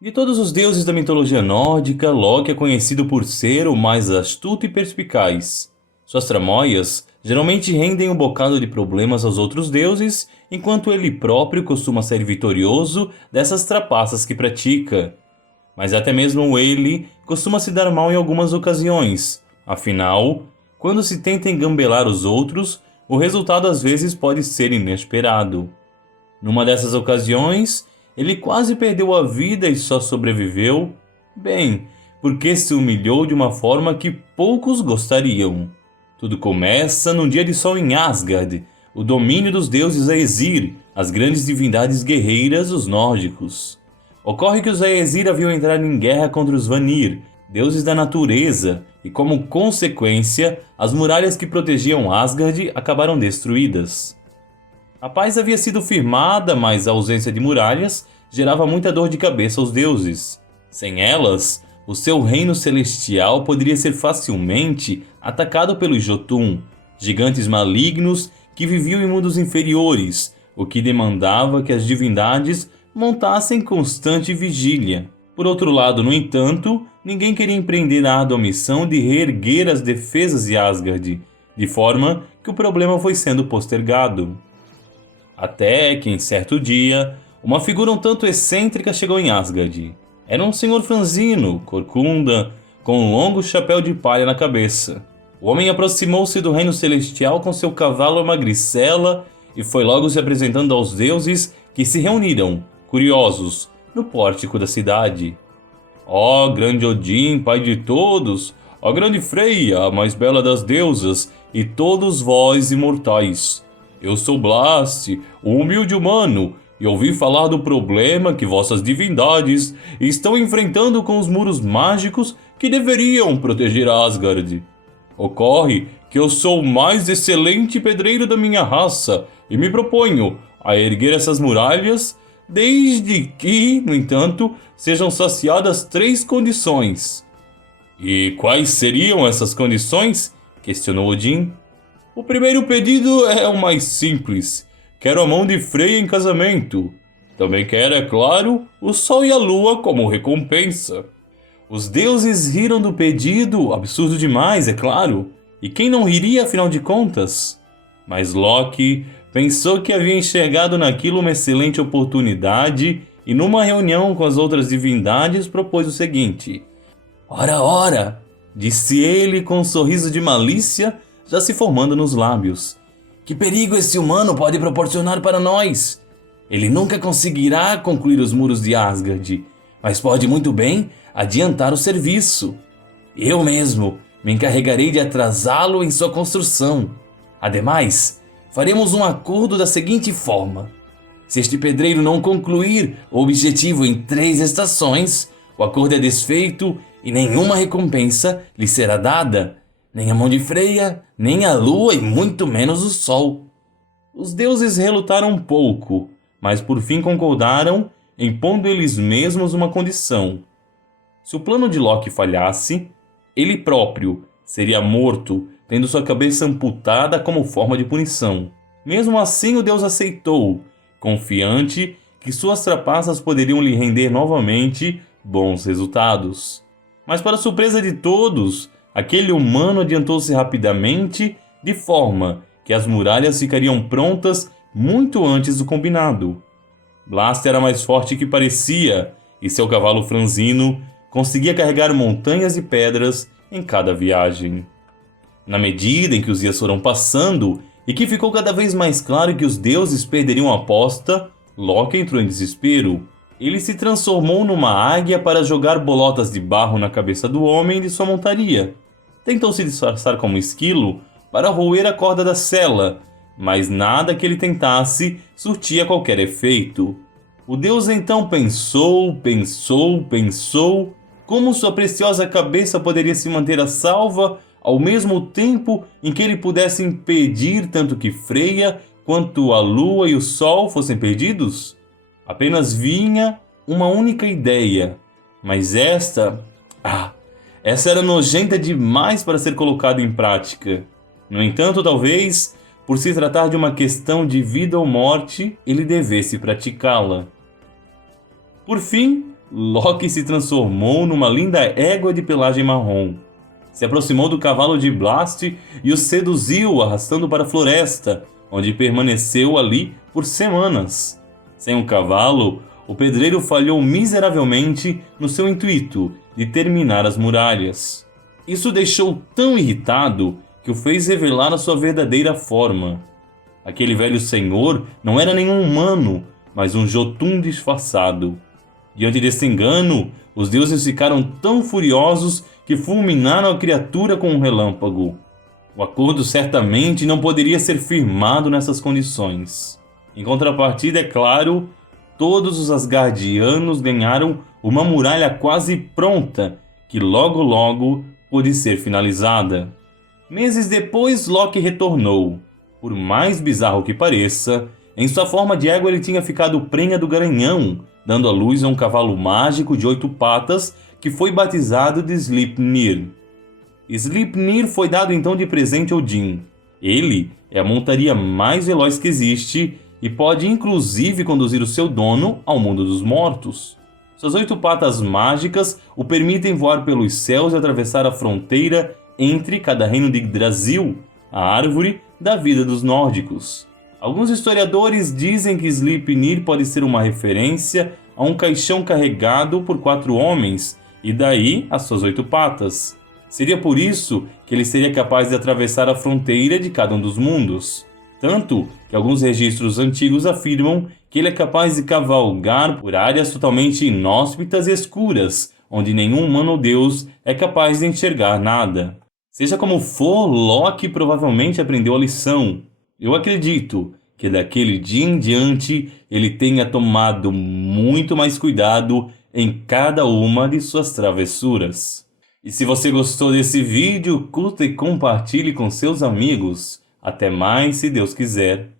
De todos os deuses da mitologia nórdica, Loki é conhecido por ser o mais astuto e perspicaz. Suas tramóias geralmente rendem um bocado de problemas aos outros deuses, enquanto ele próprio costuma ser vitorioso dessas trapaças que pratica. Mas até mesmo ele costuma se dar mal em algumas ocasiões. Afinal, quando se tenta engambelar os outros, o resultado às vezes pode ser inesperado. Numa dessas ocasiões, ele quase perdeu a vida e só sobreviveu, bem, porque se humilhou de uma forma que poucos gostariam. Tudo começa num dia de sol em Asgard, o domínio dos deuses Aesir, as grandes divindades guerreiras dos nórdicos. Ocorre que os Aesir haviam entrado em guerra contra os Vanir, deuses da natureza, e como consequência, as muralhas que protegiam Asgard acabaram destruídas. A paz havia sido firmada, mas a ausência de muralhas gerava muita dor de cabeça aos deuses. Sem elas, o seu reino celestial poderia ser facilmente atacado pelos Jotun, gigantes malignos que viviam em mundos inferiores, o que demandava que as divindades montassem constante vigília. Por outro lado, no entanto, ninguém queria empreender a árdua missão de reerguer as defesas de Asgard, de forma que o problema foi sendo postergado. Até que, em certo dia, uma figura um tanto excêntrica chegou em Asgard. Era um senhor franzino, corcunda, com um longo chapéu de palha na cabeça. O homem aproximou-se do reino celestial com seu cavalo magricela e foi logo se apresentando aos deuses que se reuniram, curiosos, no pórtico da cidade. Ó grande Odin, pai de todos, ó grande Freya, a mais bela das deusas, e todos vós imortais. Eu sou Blast, um humilde humano, e ouvi falar do problema que vossas divindades estão enfrentando com os muros mágicos que deveriam proteger Asgard. Ocorre que eu sou o mais excelente pedreiro da minha raça e me proponho a erguer essas muralhas, desde que, no entanto, sejam saciadas 3 condições. E quais seriam essas condições? Questionou Odin. O primeiro pedido é o mais simples. Quero a mão de Freya em casamento. Também quero, é claro, o sol e a lua como recompensa. Os deuses riram do pedido, absurdo demais, é claro. E quem não riria, afinal de contas? Mas Loki pensou que havia enxergado naquilo uma excelente oportunidade e numa reunião com as outras divindades propôs o seguinte. Ora, ora, disse ele com um sorriso de malícia já se formando nos lábios. Que perigo esse humano pode proporcionar para nós? Ele nunca conseguirá concluir os muros de Asgard, mas pode muito bem adiantar o serviço. Eu mesmo me encarregarei de atrasá-lo em sua construção. Ademais, faremos um acordo da seguinte forma. Se este pedreiro não concluir o objetivo em 3 estações, o acordo é desfeito e nenhuma recompensa lhe será dada. Nem a mão de Freya, nem a lua e muito menos o sol. Os deuses relutaram um pouco, mas por fim concordaram, impondo eles mesmos uma condição. Se o plano de Loki falhasse, ele próprio seria morto, tendo sua cabeça amputada como forma de punição. Mesmo assim, o deus aceitou, confiante que suas trapaças poderiam lhe render novamente bons resultados. Mas para surpresa de todos, aquele humano adiantou-se rapidamente, de forma que as muralhas ficariam prontas muito antes do combinado. Blast era mais forte que parecia, e seu cavalo franzino conseguia carregar montanhas e pedras em cada viagem. Na medida em que os dias foram passando e que ficou cada vez mais claro que os deuses perderiam a aposta, Loki entrou em desespero. Ele se transformou numa águia para jogar bolotas de barro na cabeça do homem de sua montaria. Tentou se disfarçar como esquilo para roer a corda da sela, mas nada que ele tentasse surtia qualquer efeito. O deus então pensou como sua preciosa cabeça poderia se manter a salva ao mesmo tempo em que ele pudesse impedir tanto que Freya quanto a lua e o sol fossem perdidos? Apenas vinha uma única ideia, mas essa era nojenta demais para ser colocada em prática. No entanto, talvez, por se tratar de uma questão de vida ou morte, ele devesse praticá-la. Por fim, Loki se transformou numa linda égua de pelagem marrom. Se aproximou do cavalo de Blast e o seduziu, arrastando para a floresta, onde permaneceu ali por semanas. Sem um cavalo, o pedreiro falhou miseravelmente no seu intuito de terminar as muralhas. Isso o deixou tão irritado que o fez revelar a sua verdadeira forma. Aquele velho senhor não era nenhum humano, mas um Jotun disfarçado. Diante desse engano, os deuses ficaram tão furiosos que fulminaram a criatura com um relâmpago. O acordo certamente não poderia ser firmado nessas condições. Em contrapartida, é claro, todos os Asgardianos ganharam uma muralha quase pronta, que logo pôde ser finalizada. Meses depois, Loki retornou. Por mais bizarro que pareça, em sua forma de égua ele tinha ficado prenha do Garanhão, dando à luz a um cavalo mágico de 8 patas que foi batizado de Sleipnir. Sleipnir foi dado então de presente a Odin. Ele é a montaria mais veloz que existe e pode inclusive conduzir o seu dono ao mundo dos mortos. Suas 8 patas mágicas o permitem voar pelos céus e atravessar a fronteira entre cada reino de Yggdrasil, a árvore da vida dos nórdicos. Alguns historiadores dizem que Sleipnir pode ser uma referência a um caixão carregado por 4 homens, e daí as suas 8 patas. Seria por isso que ele seria capaz de atravessar a fronteira de cada um dos mundos. Tanto que alguns registros antigos afirmam que ele é capaz de cavalgar por áreas totalmente inóspitas e escuras, onde nenhum humano ou deus é capaz de enxergar nada. Seja como for, Loki provavelmente aprendeu a lição. Eu acredito que daquele dia em diante ele tenha tomado muito mais cuidado em cada uma de suas travessuras. E se você gostou desse vídeo, curta e compartilhe com seus amigos. Até mais, se Deus quiser.